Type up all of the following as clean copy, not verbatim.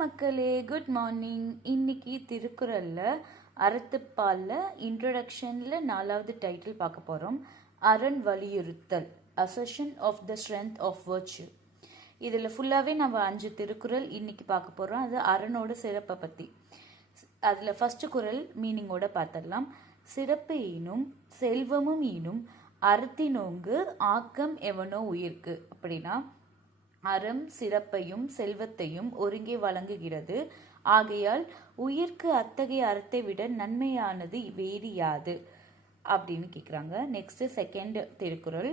மக்களே, good morning. இன்னைக்கு திருக்குறளில் அறத்துப்பாலில் இன்ட்ரடக்ஷனில் 4வது டைட்டில் பார்க்க போகிறோம். அரண் வலியுறுத்தல், assertion of the strength of virtue. இதில் ஃபுல்லாகவே நம்ம 5 திருக்குறள் இன்னைக்கு பார்க்க போகிறோம். அது அரணோட சிறப்பை பற்றி. அதில் ஃபஸ்ட்டு குறள் மீனிங்கோட பார்த்துடலாம். சிறப்பு ஈனும் செல்வமும் ஈனும் அறத்தினோங்கு ஆக்கம் எவனோ உயிர்க்கு. அப்படின்னா அறம் சிறப்பையும் செல்வத்தையும் ஒருங்கே வழங்குகிறது. ஆகையால் உயிர்க்கு அத்தகைய அறத்தை விட நன்மையானது வேறு யாது அப்படின்னு கேட்குறாங்க. Next second Thirukkural.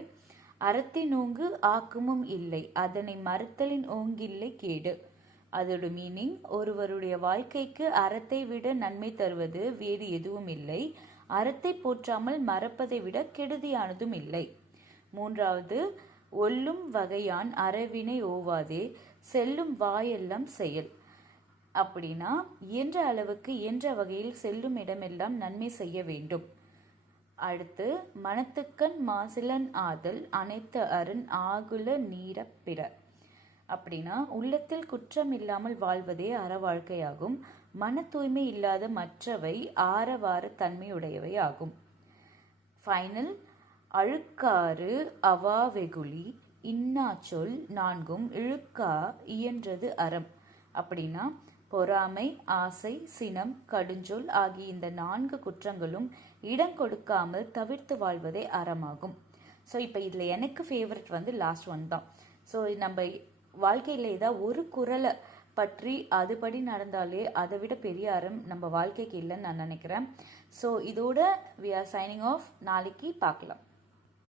அறத்தின் ஓங்கு ஆக்கமும் இல்லை, அதனை மறுத்தலின் ஓங்கில்லை கேடு. அதோட மீனிங், ஒருவருடைய வாழ்க்கைக்கு அறத்தை விட நன்மை தருவது வேறு எதுவும் இல்லை, அறத்தை போற்றாமல் மறப்பதை விட கெடுதியானதும் இல்லை. மூன்றாவது, ஒல்லும் வகையான் அறவினை ஓவாதே, செல்லும் வாயெல்லாம் செயல். அப்படின்னா இயன்ற அளவுக்கு இயன்ற வகையில் செல்லும் இடமெல்லாம் நன்மை செய்ய வேண்டும். அடுத்து, மனத்துக்கண் மாசிலன் ஆதல் அனைத்து அரண் ஆகுல நீர பிற. அப்படின்னா உள்ளத்தில் குற்றம் இல்லாமல் வாழ்வதே அற வாழ்க்கையாகும். மன தூய்மை இல்லாத மற்றவை ஆரவார தன்மையுடையவை ஆகும். ஃபைனல், அழுக்காறு அவாவெகுளி இன்னாச்சொல் நான்கும் இழுக்கா இயன்றது அறம். அப்படின்னா பொறாமை, ஆசை, சினம், கடுஞ்சொல் ஆகிய இந்த 4 குற்றங்களும் இடம் கொடுக்காமல் தவிர்த்து வாழ்வதே அறமாகும். ஸோ இப்போ இதில் எனக்கு ஃபேவரட் வந்து லாஸ்ட் ஒன் தான். ஸோ நம்ம வாழ்க்கையில் ஏதாவது ஒரு குறளை பற்றி அதுபடி நடந்தாலே அதை விட பெரிய அறம் நம்ம வாழ்க்கைக்கு இல்லைன்னு நான் நினைக்கிறேன். ஸோ இதோட we are signing off. நாளைக்கு பார்க்கலாம்.